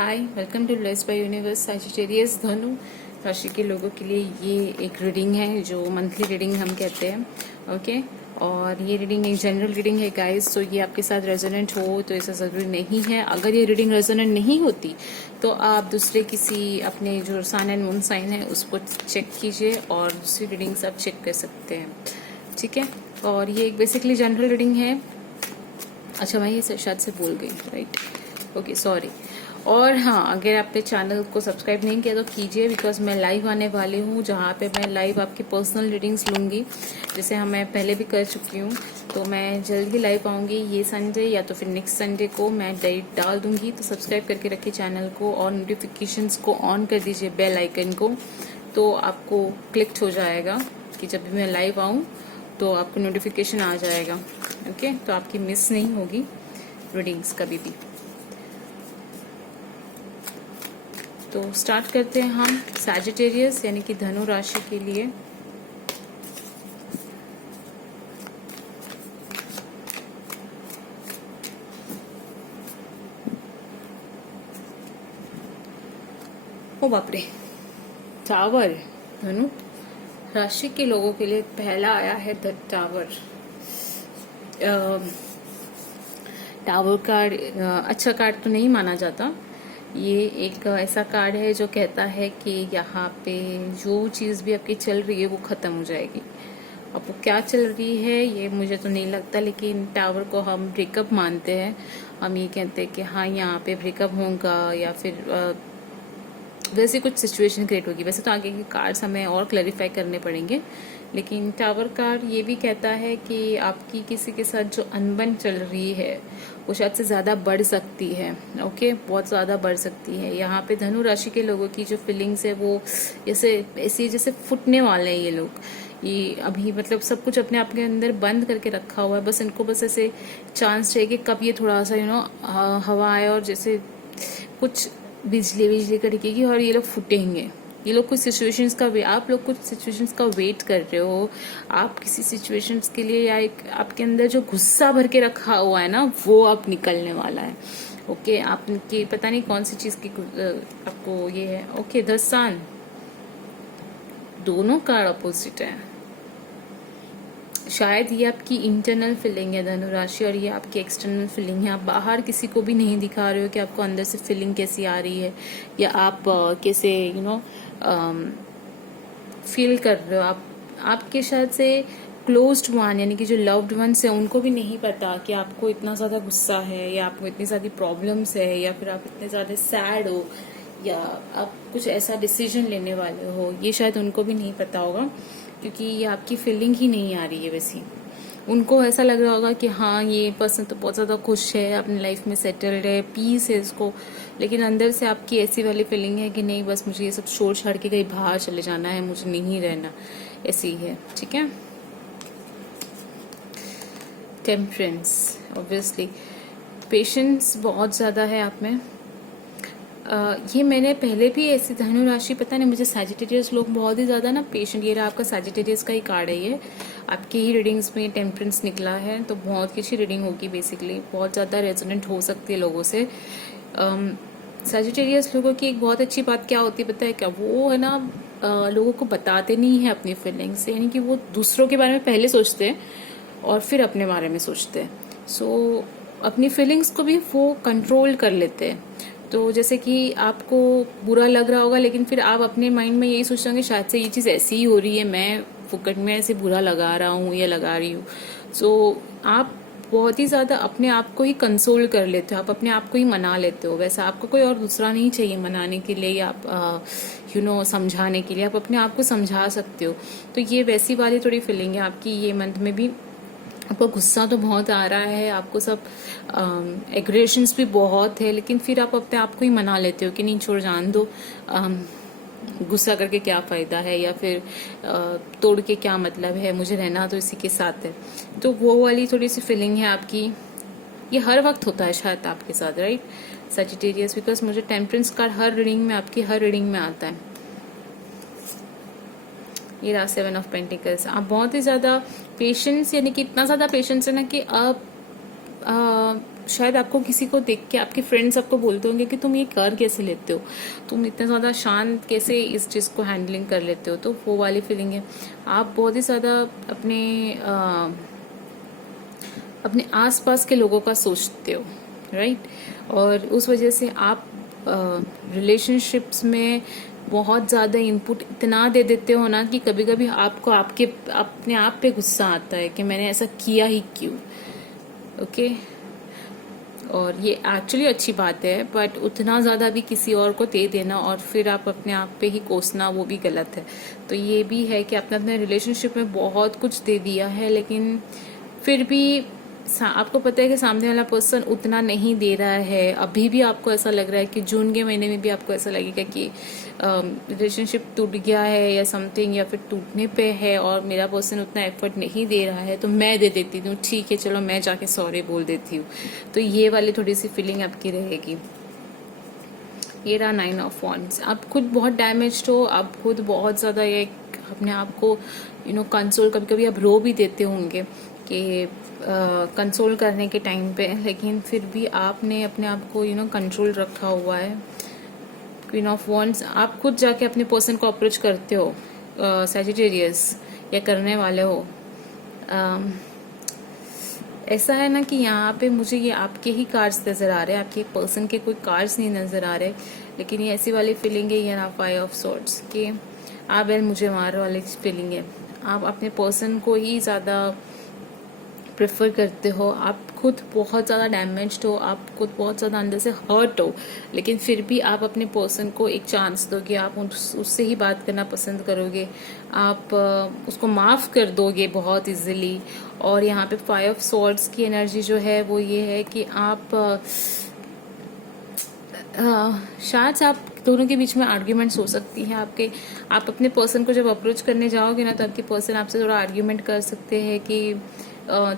Hi, welcome to blessed by universe. Sagittarius धनु राशि के लोगों के लिए ये एक रीडिंग है जो मंथली रीडिंग हम कहते हैं। ओके, और ये रीडिंग एक जनरल रीडिंग है गाइस। तो ये आपके साथ रेजोनेंट हो तो ऐसा ज़रूरी नहीं है। अगर ये रीडिंग रेजोनेंट नहीं होती तो आप दूसरे किसी अपने जो सन एंड मून साइन है उसको चेक कीजिए और दूसरी रीडिंग्स आप चेक कर सकते हैं। ठीक है, और ये एक बेसिकली जनरल रीडिंग है। अच्छा, मैं ये शायद से भूल गई, राइट? Okay, sorry. और हाँ, अगर आपने चैनल को सब्सक्राइब नहीं किया तो कीजिए, बिकॉज मैं लाइव आने वाली हूँ जहाँ पे मैं लाइव आपकी पर्सनल रीडिंग्स लूँगी, जैसे मैं पहले भी कर चुकी हूँ। तो मैं जल्द ही लाइव आऊँगी, ये संडे या तो फिर नेक्स्ट संडे को मैं डेट डाल दूँगी। तो सब्सक्राइब करके रखिए चैनल को और नोटिफिकेशंस को ऑन कर दीजिए, बेल आइकन को, तो आपको क्लिक हो जाएगा कि जब भी मैं लाइव आऊँ तो आपको नोटिफिकेशन आ जाएगा। ओके, तो आपकी मिस नहीं होगी रीडिंग्स कभी भी। तो स्टार्ट करते हैं हम सैजिटेरियस यानी कि धनु राशि के लिए। ओ बाप रे, टावर। धनु राशि के लोगों के लिए पहला आया है द टावर। टावर कार्ड अच्छा कार्ड तो नहीं माना जाता। ये एक ऐसा कार्ड है जो कहता है कि यहाँ पे जो चीज़ भी आपकी चल रही है वो ख़त्म हो जाएगी। अब वो क्या चल रही है ये मुझे तो नहीं लगता, लेकिन टावर को हम ब्रेकअप मानते हैं। हम ये कहते हैं कि हाँ, यहाँ पे ब्रेकअप होगा या फिर वैसे कुछ सिचुएशन क्रिएट होगी। वैसे तो आगे के कार्ड्स हमें और क्लैरिफाई करने पड़ेंगे, लेकिन टावर कार्ड ये भी कहता है कि आपकी किसी के साथ जो अनबन चल रही है वो शायद से ज़्यादा बढ़ सकती है। ओके, बहुत ज़्यादा बढ़ सकती है। यहाँ पे धनु राशि के लोगों की जो फीलिंग्स है वो ऐसे जैसे फूटने वाले हैं ये लोग। ये अभी मतलब सब कुछ अपने आप के अंदर बंद करके रखा हुआ है, बस इनको बस ऐसे चांस चाहिए कि कब ये थोड़ा सा हवा आए और जैसे कुछ बिजली कड़केगी और ये लोग फूटेंगे। ये लोग कुछ सिचुएशंस का आप लोग कुछ सिचुएशंस का वेट कर रहे हो। आप किसी सिचुएशंस के लिए या एक आपके अंदर जो गुस्सा भर के रखा हुआ है ना वो अब निकलने वाला है। ओके, आपके पता नहीं कौन सी चीज की आपको ये है। ओके, द सन, दोनों कार्ड अपोजिट है। शायद ये आपकी इंटरनल फीलिंग है धनु राशि और ये आपकी एक्सटर्नल फीलिंग है। आप बाहर किसी को भी नहीं दिखा रहे हो कि आपको अंदर से फीलिंग कैसी आ रही है या आप कैसे फील कर रहे हो। आपके शायद से क्लोज्ड वन यानी कि जो लव्ड वंस है उनको भी नहीं पता कि आपको इतना ज़्यादा गुस्सा है या आपको इतनी ज़्यादा प्रॉब्लम्स है या फिर आप इतने ज़्यादा सैड हो या आप कुछ ऐसा डिसीजन लेने वाले हो। ये शायद उनको भी नहीं पता होगा, क्योंकि ये आपकी फीलिंग ही नहीं आ रही है वैसी। उनको ऐसा लग रहा होगा कि हाँ, ये पर्सन तो बहुत ज़्यादा खुश है, अपनी लाइफ में सेटल्ड है, पीस है इसको, लेकिन अंदर से आपकी ऐसी वाली फीलिंग है कि नहीं, बस मुझे ये सब छोड़ छाड़ के कहीं बाहर चले जाना है, मुझे नहीं रहना। ऐसी ही है। ठीक है, टेम्परेंस, ऑब्वियसली पेशेंस बहुत ज़्यादा है आप में। ये मैंने पहले भी ऐसी धनु राशि, पता नहीं मुझे सैजिटेरियस लोग बहुत ही ज़्यादा ना पेशेंट। ये रहा आपका सैजिटेरियस का ही कार्ड है, ये आपके ही रीडिंग्स में टेम्परेंस निकला है, तो बहुत ही अच्छी रीडिंग होगी। बेसिकली बहुत ज़्यादा रेजोनेंट हो सकती है लोगों से। सैजिटेरियस लोगों की एक बहुत अच्छी बात क्या होती है पता है क्या? वो है ना, लोगों को बताते नहीं है अपनी फीलिंग्स, यानी कि वो दूसरों के बारे में पहले सोचते हैं और फिर अपने बारे में सोचते हैं। सो अपनी फीलिंग्स को भी वो कंट्रोल कर लेते हैं। तो जैसे कि आपको बुरा लग रहा होगा, लेकिन फिर आप अपने माइंड में यही सोच रहे होंगे शायद से ये चीज़ ऐसी ही हो रही है, मैं फुकट में ऐसे बुरा लगा रहा हूँ या लगा रही हूँ। सो आप बहुत ही ज़्यादा अपने आप को ही कंसोल कर लेते हो, आप अपने आप को ही मना लेते हो। वैसा आपको कोई और दूसरा नहीं चाहिए मनाने के लिए या आप समझाने के लिए। आप अपने आप को समझा सकते हो। तो ये वैसी वाली थोड़ी फीलिंग है आपकी ये मंथ में भी। आपको गुस्सा तो बहुत आ रहा है, आपको सब एग्रेशंस भी बहुत है, लेकिन फिर आप अपने आप को ही मना लेते हो कि नहीं, छोड़, जान दो, गुस्सा करके क्या फ़ायदा है या फिर तोड़ के क्या मतलब है, मुझे रहना तो इसी के साथ है। तो वो वाली थोड़ी सी फीलिंग है आपकी। ये हर वक्त होता है शायद आपके साथ, राइट सैजिटेरियस? बिकॉज मुझे टेम्परेंस कार्ड हर रीडिंग में, आपकी हर रीडिंग में आता है। ये रहा 7 ऑफ पेंटिकल्स। आप बहुत ही ज़्यादा पेशेंस, यानी कि इतना ज़्यादा पेशेंस है ना कि आप शायद आपको किसी को देख के आपके फ्रेंड्स आपको बोलते होंगे कि तुम ये कर कैसे लेते हो, तुम इतना ज़्यादा शांत कैसे इस चीज़ को हैंडलिंग कर लेते हो। तो वो वाली फीलिंग है। आप बहुत ही ज़्यादा अपने आसपास के लोगों का सोचते हो, राइट। और उस वजह से आप रिलेशनशिप्स में बहुत ज़्यादा इनपुट इतना दे देते हो ना कि कभी कभी आपको आपके अपने आप पे गुस्सा आता है कि मैंने ऐसा किया ही क्यों। ओके और ये एक्चुअली अच्छी बात है, बट उतना ज़्यादा भी किसी और को दे देना और फिर आप अपने आप पे ही कोसना, वो भी गलत है। तो ये भी है कि आपने अपने रिलेशनशिप में बहुत कुछ दे दिया है, लेकिन फिर भी आपको पता है कि सामने वाला पर्सन उतना नहीं दे रहा है। अभी भी आपको ऐसा लग रहा है कि जून के महीने में भी आपको ऐसा लगेगा कि रिलेशनशिप टूट गया है या समथिंग, या फिर टूटने पे है और मेरा पर्सन उतना एफर्ट नहीं दे रहा है, तो मैं दे देती हूँ, ठीक है चलो मैं जाके सॉरी बोल देती हूँ। तो ये वाली थोड़ी सी फीलिंग आपकी रहेगी। ये रहा 9 ऑफ वॉन्ड्स। आप खुद बहुत डैमेज्ड हो, आप खुद बहुत ज़्यादा ये अपने आप को कंसोल, कभी कभी आप रो भी देते होंगे कि कंसोल करने के टाइम पे, लेकिन फिर भी आपने अपने आप को कंट्रोल रखा हुआ है। क्वीन ऑफ वॉन्ड्स, आप खुद जाके अपने पर्सन को अप्रोच करते हो, सैजिटेरियस, या करने वाले हो। ऐसा है ना कि यहाँ पे मुझे ये आपके ही कार्ड्स नज़र आ रहे हैं, आपके पर्सन के कोई कार्ड्स नहीं नज़र आ रहे, लेकिन ये ऐसी वाली फीलिंग है, ये ना 5 ऑफ सॉर्ड्स कि आप यार मुझे मार वाली फीलिंग है। आप अपने पर्सन को ही ज़्यादा प्रेफर करते हो, आप खुद बहुत ज़्यादा डैमेज्ड हो, आप खुद बहुत ज़्यादा अंदर से हर्ट हो, लेकिन फिर भी आप अपने पर्सन को एक चांस दोगे, आप उससे ही बात करना पसंद करोगे, आप उसको माफ़ कर दोगे बहुत इजीली। और यहाँ पे 5 ऑफ सॉर्ड्स की एनर्जी जो है वो ये है कि आप शायद से आप दोनों के बीच में आर्ग्यूमेंट्स हो सकती हैं आपके। आप अपने पर्सन को जब अप्रोच करने जाओगे ना, तो आपके पर्सन आपसे थोड़ा आर्ग्यूमेंट कर सकते हैं कि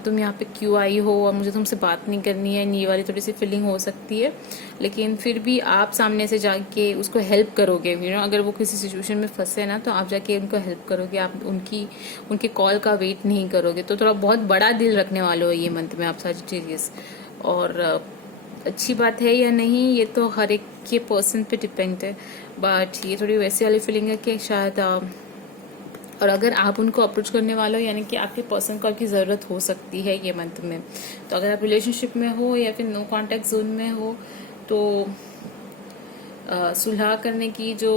तुम यहाँ पे क्यों आई हो और मुझे तुमसे बात नहीं करनी है, ये वाली थोड़ी सी फीलिंग हो सकती है। लेकिन फिर भी आप सामने से जाके उसको हेल्प करोगे, अगर वो किसी सिचुएशन में फंसे ना, तो आप जाके उनको हेल्प करोगे, आप उनके कॉल का वेट नहीं करोगे। तो थोड़ा बहुत बड़ा दिल रखने वाले हो ये मंथ में आप सजिटेरियस। और अच्छी बात है या नहीं ये तो हर एक के पर्सन पे डिपेंड है, बट ये थोड़ी वैसी वाली फीलिंग है कि शायद और अगर आप उनको अप्रोच करने वाले हो, यानी कि आपके पर्सन को आपकी ज़रूरत हो सकती है ये मंथ में। तो अगर आप रिलेशनशिप में हो या फिर नो कॉन्टैक्ट जोन में हो, तो सुलह करने की जो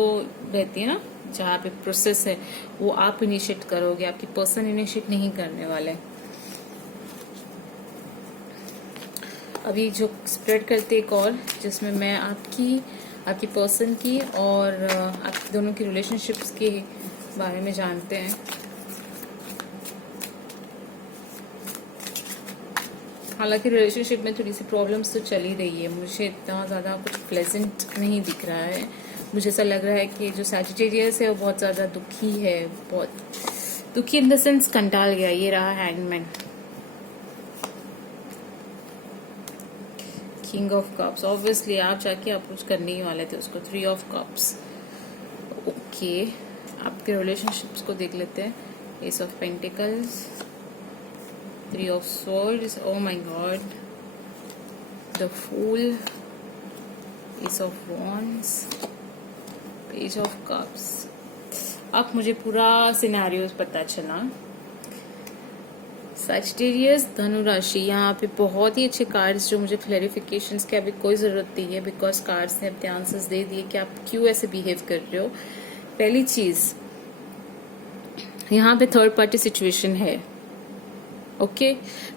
रहती है ना, जहाँ पे प्रोसेस है, वो आप इनिशिएट करोगे, आपकी पर्सन इनिशिएट नहीं करने वाले। अभी जो स्प्रेड करते एक और, जिसमें मैं आपकी पर्सन की और आप दोनों की रिलेशनशिप्स के बारे में जानते हैं। हालांकि रिलेशनशिप में थोड़ी सी प्रॉब्लम्स तो चल ही रही है, मुझे इतना ज़्यादा कुछ प्लेजेंट नहीं दिख रहा है। मुझे ऐसा लग रहा है कि जो सैजिटेरियस है वो बहुत ज़्यादा दुखी है, बहुत दुखी इन द सेंस कंटाल गया। ये रहा hangman, king of cups. Obviously आप जाके अप्रोच करने ही वाले थे उसको। 3 ऑफ कप्स। ओके, आपके रिलेशनशिप्स को देख लेते हैं। Ace of pentacles, 3 of swords, oh my God, the fool, ace of wands, page of cups. अब मुझे पूरा सिनेरियो पता चला। सजिटेरियस, धनु राशि, यहाँ पे बहुत ही अच्छे कार्ड्स, जो मुझे क्लैरिफिकेशंस की अभी कोई ज़रूरत नहीं है, बिकॉज कार्ड्स ने अपने आंसर्स दे दिए कि आप क्यों ऐसे बिहेव कर रहे हो। पहली चीज़, यहाँ पे थर्ड पार्टी सिचुएशन है। ओके,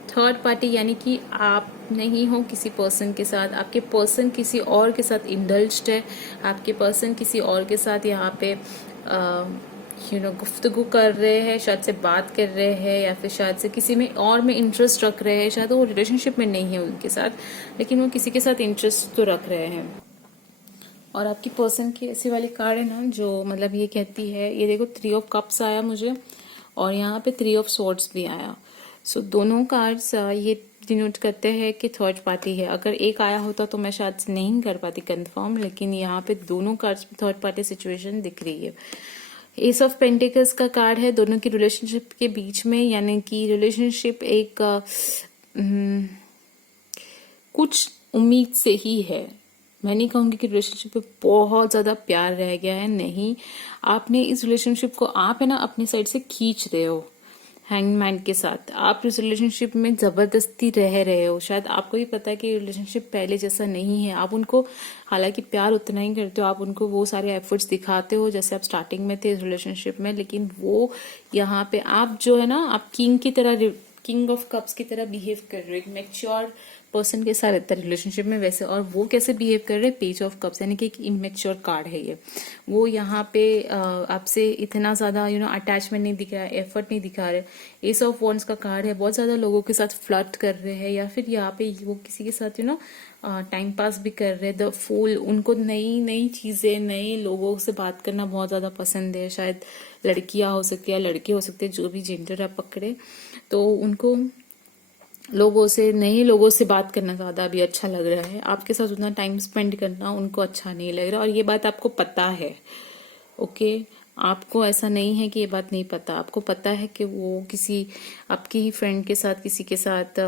थर्ड पार्टी यानी कि आप नहीं हो किसी पर्सन के साथ, आपके पर्सन किसी और के साथ इंडल्ज्ड है, आपके पर्सन किसी और के साथ यहाँ पे गुफ्तगू कर रहे हैं, शायद से बात कर रहे हैं, या फिर शायद से किसी में और में इंटरेस्ट रख रहे हैं। शायद वो रिलेशनशिप में नहीं है उनके साथ, लेकिन वो किसी के साथ इंटरेस्ट तो रख रहे हैं। और आपकी पर्सन की ऐसी वाली कार्ड है ना, जो मतलब ये कहती है, ये देखो 3 ऑफ कप्स आया मुझे, और यहाँ पे 3 ऑफ सॉर्ड्स भी आया। सो दोनों कार्ड्स ये डिनोट करते हैं कि थर्ड पार्टी है। अगर एक आया होता तो मैं शायद नहीं कर पाती कंफर्म, लेकिन यहाँ पे दोनों कार्ड्स थर्ड पार्टी सिचुएशन दिख रही है। एस ऑफ पेंटिकल्स का कार्ड है दोनों की रिलेशनशिप के बीच में, यानी कि रिलेशनशिप एक कुछ उम्मीद से ही है। मैं नहीं कहूंगी कि रिलेशनशिप पे बहुत ज्यादा प्यार रह गया है, नहीं। आपने इस रिलेशनशिप को आप है ना अपनी साइड से खींच रहे हो। हैंगमैन के साथ आप इस रिलेशनशिप में जबरदस्ती रह रहे हो। शायद आपको भी पता है कि रिलेशनशिप पहले जैसा नहीं है। आप उनको हालांकि प्यार उतना ही करते हो, आप उनको वो सारे एफर्ट्स दिखाते हो जैसे आप स्टार्टिंग में थे इस रिलेशनशिप में, लेकिन वो यहाँ पे आप जो है ना, आप किंग ऑफ कप्स की तरह बिहेव कर रहे हो, एक मैच्योर पर्सन के साथ रहता है रिलेशनशिप में वैसे। और वो कैसे बिहेव कर रहे हैं, पेज ऑफ कप्स, यानी कि एक इमेच्योर कार्ड है ये। वो यहाँ पे आपसे इतना ज्यादा अटैचमेंट नहीं दिखा रहा है, एफर्ट नहीं दिखा रहे। एस ऑफ वॉन्ड्स का कार्ड है, बहुत ज्यादा लोगों के साथ फ्लर्ट कर रहे हैं, या फिर यहाँ पे वो किसी के साथ टाइम पास भी कर रहे हैं। द फूल, उनको नई नई चीजें, नए लोगों से बात करना बहुत ज्यादा पसंद है। शायद लड़कियां हो सकती है, लड़के हो सकते हैं, जो भी जेंडर आप पकड़े, तो उनको नए लोगों से बात करना ज्यादा अभी अच्छा लग रहा है। आपके साथ उतना टाइम स्पेंड करना उनको अच्छा नहीं लग रहा, और ये बात आपको पता है। ओके, आपको ऐसा नहीं है कि ये बात नहीं पता, आपको पता है कि वो किसी आपकी ही फ्रेंड के साथ, किसी के साथ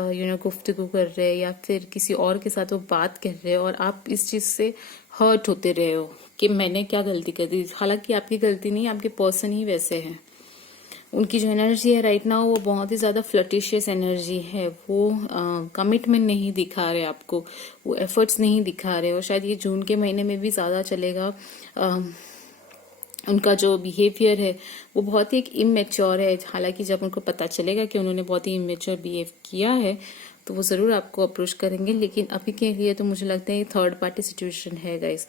गुफ्तगू कर रहे हैं, या फिर किसी और के साथ वो बात कर रहे हैं, और आप इस चीज से हर्ट होते रहे हो कि मैंने क्या गलती कर दी। हालांकि आपकी गलती नहीं, आपके पर्सन ही वैसे हैं। उनकी जो एनर्जी है राइट नाउ वो बहुत ही ज्यादा फ्लर्टिशियस एनर्जी है। वो कमिटमेंट नहीं दिखा रहे आपको, वो एफर्ट्स नहीं दिखा रहे, और शायद ये जून के महीने में भी ज्यादा चलेगा। उनका जो बिहेवियर है वो बहुत ही एक इमेच्योर है। हालांकि जब उनको पता चलेगा कि उन्होंने बहुत ही इमेच्योर बिहेव किया है तो वो जरूर आपको अप्रोच करेंगे, लेकिन अभी के लिए तो मुझे लगता है ये थर्ड पार्टी सिचुएशन है गाइस।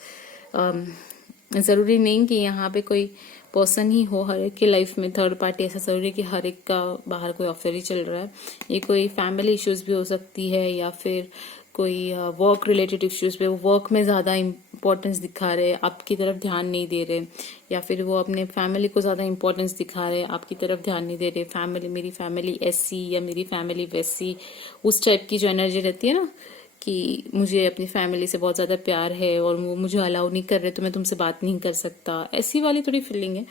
जरूरी नहीं कि यहाँ पे कोई पर्सन ही हो हर एक की लाइफ में थर्ड पार्टी, ऐसा जरूरी कि हर एक का बाहर कोई अफेयर ही चल रहा है। ये कोई फैमिली इश्यूज भी हो सकती है, या फिर कोई वर्क रिलेटेड इश्यूज पे, वो वर्क में ज्यादा इंपॉर्टेंस दिखा रहे, आपकी तरफ ध्यान नहीं दे रहे, या फिर वो अपने फैमिली को ज्यादा इंपॉर्टेंस दिखा रहे, आपकी तरफ ध्यान नहीं दे रहे। फैमिली, मेरी फैमिली ऐसी या मेरी फैमिली वैसी, उस टाइप की जो एनर्जी रहती है ना कि मुझे अपनी फैमिली से बहुत ज्यादा प्यार है और वो मुझे अलाउ नहीं कर रहे तो मैं तुमसे बात नहीं कर सकता, ऐसी वाली थोड़ी फीलिंग है।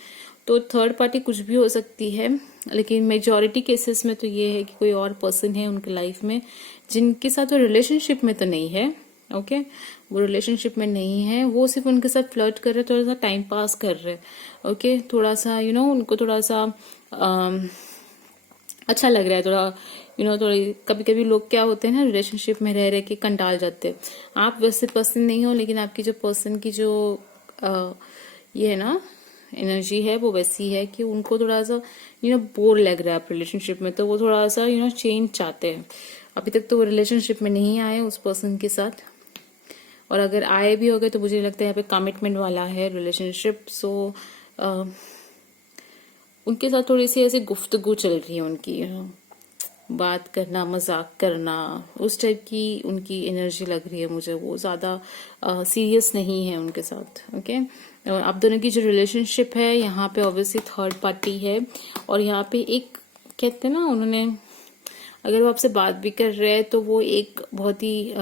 तो थर्ड पार्टी कुछ भी हो सकती है, लेकिन मेजॉरिटी केसेस में तो ये है कि कोई और पर्सन है उनकी लाइफ में जिनके साथ वो रिलेशनशिप में तो नहीं है। ओके, वो रिलेशनशिप में नहीं है, वो सिर्फ उनके साथ फ्लर्ट कर रहे, थोड़ा सा टाइम पास कर रहे। ओके, थोड़ा सा उनको थोड़ा सा अच्छा लग रहा है, थोड़ा थोड़ी कभी कभी लोग क्या होते हैं ना, रिलेशनशिप में रह रहे के कंटाल जाते हैं। आप वैसे पसंद नहीं हो, लेकिन आपकी जो पर्सन की जो ये है ना एनर्जी है वो वैसी है कि उनको थोड़ा सा बोर लग रहा है आप रिलेशनशिप में, तो वो थोड़ा सा चेंज चाहते हैं। अभी तक तो वो रिलेशनशिप में नहीं आए उस पर्सन के साथ, और अगर आए भी हो गए तो मुझे लगता है यहाँ पे कमिटमेंट वाला है रिलेशनशिप। सो उनके साथ थोड़ी सी ऐसी गुफ्तगू चल रही है उनकी, बात करना, मजाक करना, उस टाइप की उनकी एनर्जी लग रही है मुझे। वो ज्यादा सीरियस नहीं है उनके साथ। ओके, और आप दोनों की जो रिलेशनशिप है यहाँ पे ऑब्वियसली थर्ड पार्टी है, और यहाँ पे एक कहते हैं ना, उन्होंने अगर वो आपसे बात भी कर रहे हैं तो वो एक बहुत ही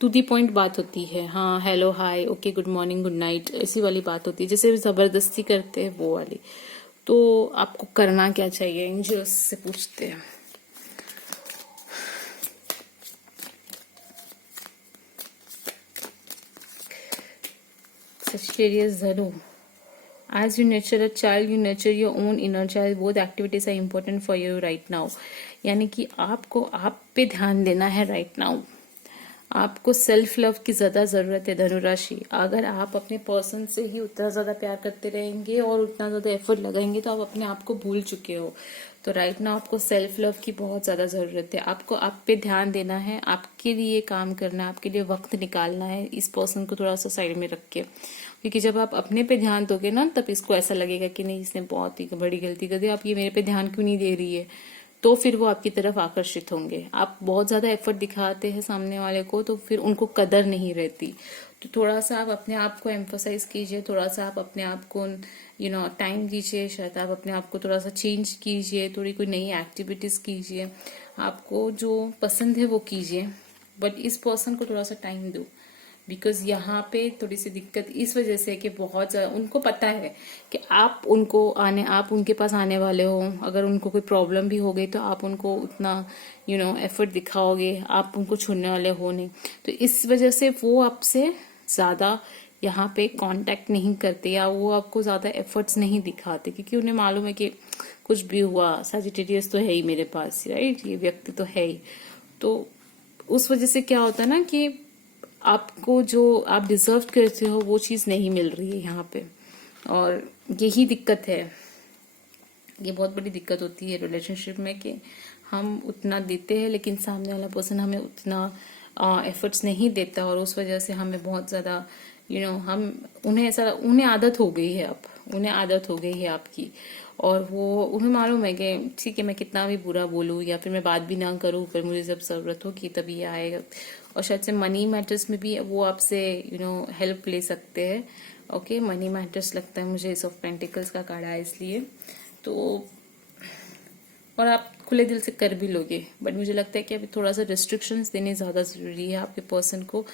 टू दी पॉइंट बात होती है। हाँ, hello, hi, okay, good morning, good night, ऐसी वाली बात होती है, जैसे जबरदस्ती करते हैं वो वाली। तो आपको करना क्या चाहिए, एंजल्स से पूछते हैं। Sagittarius Dhanu, as you nurture a child, you nurture your own inner child. Both activities are important for you right now. यानी कि आपको आप पे ध्यान देना है राइट नाउ। आपको सेल्फ लव की ज्यादा जरूरत है धनुराशि। अगर आप अपने पर्सन से ही उतना ज्यादा प्यार करते रहेंगे और उतना ज्यादा एफर्ट लगाएंगे तो आप अपने आप को भूल चुके हो। तो राइट नाउ आपको सेल्फ लव की बहुत ज्यादा जरूरत है। आपको आप पे ध्यान देना है, आपके लिए काम करना है, आपके लिए वक्त निकालना है, इस पर्सन को थोड़ा सा साइड में रख के। क्योंकि जब आप अपने पे ध्यान दोगे ना, तब इसको ऐसा लगेगा कि नहीं, इसने बहुत ही बड़ी गलती कर दी, आप ये मेरे पे ध्यान क्यों नहीं दे रही है, तो फिर वो आपकी तरफ आकर्षित होंगे। आप बहुत ज्यादा एफर्ट दिखाते हैं सामने वाले को तो फिर उनको कदर नहीं रहती। तो थोड़ा सा आप अपने आप को एम्फोसाइज कीजिए, थोड़ा सा आप अपने आप को टाइम दीजिए, शायद आप अपने आप को थोड़ा सा चेंज कीजिए, थोड़ी कोई नई एक्टिविटीज कीजिए, आपको जो पसंद है वो कीजिए, बट इस पर्सन को थोड़ा सा टाइम दो। बिकॉज यहाँ पे थोड़ी सी दिक्कत इस वजह से कि बहुत ज्यादा उनको पता है कि आप उनके पास आने वाले हो, अगर उनको कोई प्रॉब्लम भी हो गई तो आप उनको उतना एफर्ट दिखाओगे, आप उनको छूने वाले हो नहीं। तो इस वजह से वो आपसे ज्यादा यहाँ पे कांटेक्ट नहीं करते या वो आपको ज्यादा एफर्ट्स नहीं दिखाते, क्योंकि उन्हें मालूम है कि कुछ भी हुआ सजिटेरियस तो है ही मेरे पास, राइट, ये व्यक्ति तो है ही। तो उस वजह से क्या होता है ना कि आपको जो आप डिजर्व करते हो वो चीज नहीं मिल रही है यहाँ पे, और यही दिक्कत है। ये बहुत बड़ी दिक्कत होती है रिलेशनशिप में कि हम उतना देते हैं लेकिन सामने वाला पर्सन हमें उतना एफर्ट्स नहीं देता, और उस वजह से हमें बहुत ज्यादा हम उन्हें आदत हो गई है, अब उन्हें आदत हो गई है आपकी, और वो उन्हें मालूम है कि ठीक है मैं कितना भी बुरा बोलूं या फिर मैं बात भी ना करूं, पर मुझे जब जरूरत होगी तभी ये आएगा। और शायद से मनी मैटर्स में भी वो आपसे हेल्प ले सकते हैं। ओके, मनी मैटर्स लगता है मुझे एस ऑफ पेंटिकल्स का कार्ड है इसलिए, तो और आप खुले दिल से कर भी लोगे, बट मुझे लगता है कि अभी थोड़ा सा रिस्ट्रिक्शंस देने ज्यादा जरूरी है आपके पर्सन को,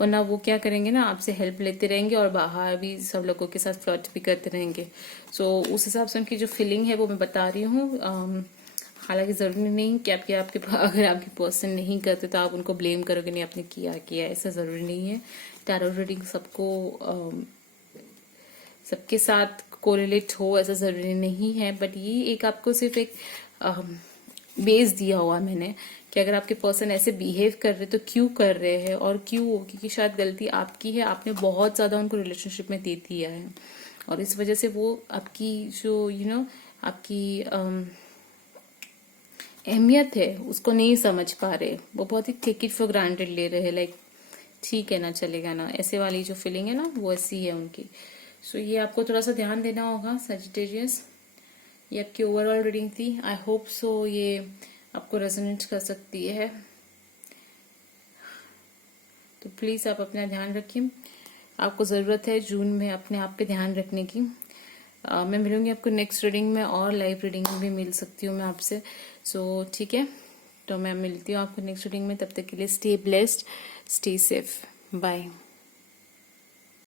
वरना वो क्या करेंगे ना, आपसे हेल्प लेते रहेंगे और बाहर भी सब लोगों के साथ फ्लर्ट भी करते रहेंगे। सो उस हिसाब से उनकी जो फीलिंग है वो मैं बता रही हूँ। हालांकि जरूरी नहीं कि अगर आपके पर्सन नहीं करते तो आप उनको ब्लेम करोगे, नहीं आपने किया, ऐसा जरूरी नहीं है। टैरो रीडिंग सबके साथ कोरिलेट हो ऐसा जरूरी नहीं है, बट ये एक आपको सिर्फ एक बेस दिया हुआ मैंने कि अगर आपके पर्सन ऐसे बिहेव कर रहे तो क्यों कर रहे हैं और क्यों, क्योंकि शायद गलती आपकी है, आपने बहुत ज्यादा उनको रिलेशनशिप में दे दिया है, और इस वजह से वो आपकी जो आपकी अहमियत है उसको नहीं समझ पा रहे, वो बहुत ही टेक इट फॉर ग्रांटेड ले रहे हैं, लाइक ठीक है ना, चलेगा ना, ऐसे वाली जो फीलिंग है ना वो ऐसी है उनकी। सो ये आपको थोड़ा सा ध्यान देना होगा सजिटेरियस। ये आपकी ओवरऑल रीडिंग थी, आई होप सो ये आपको रेजोनेट कर सकती है। तो प्लीज आप अपना ध्यान रखिए, आपको जरूरत है जून में अपने आप पे ध्यान रखने की। मैं मिलूंगी आपको नेक्स्ट रीडिंग में, और लाइव रीडिंग में भी मिल सकती हूँ मैं आपसे। सो ठीक है, तो मैं मिलती हूँ आपको नेक्स्ट रीडिंग में, तब तक के लिए stay blessed, stay safe, bye.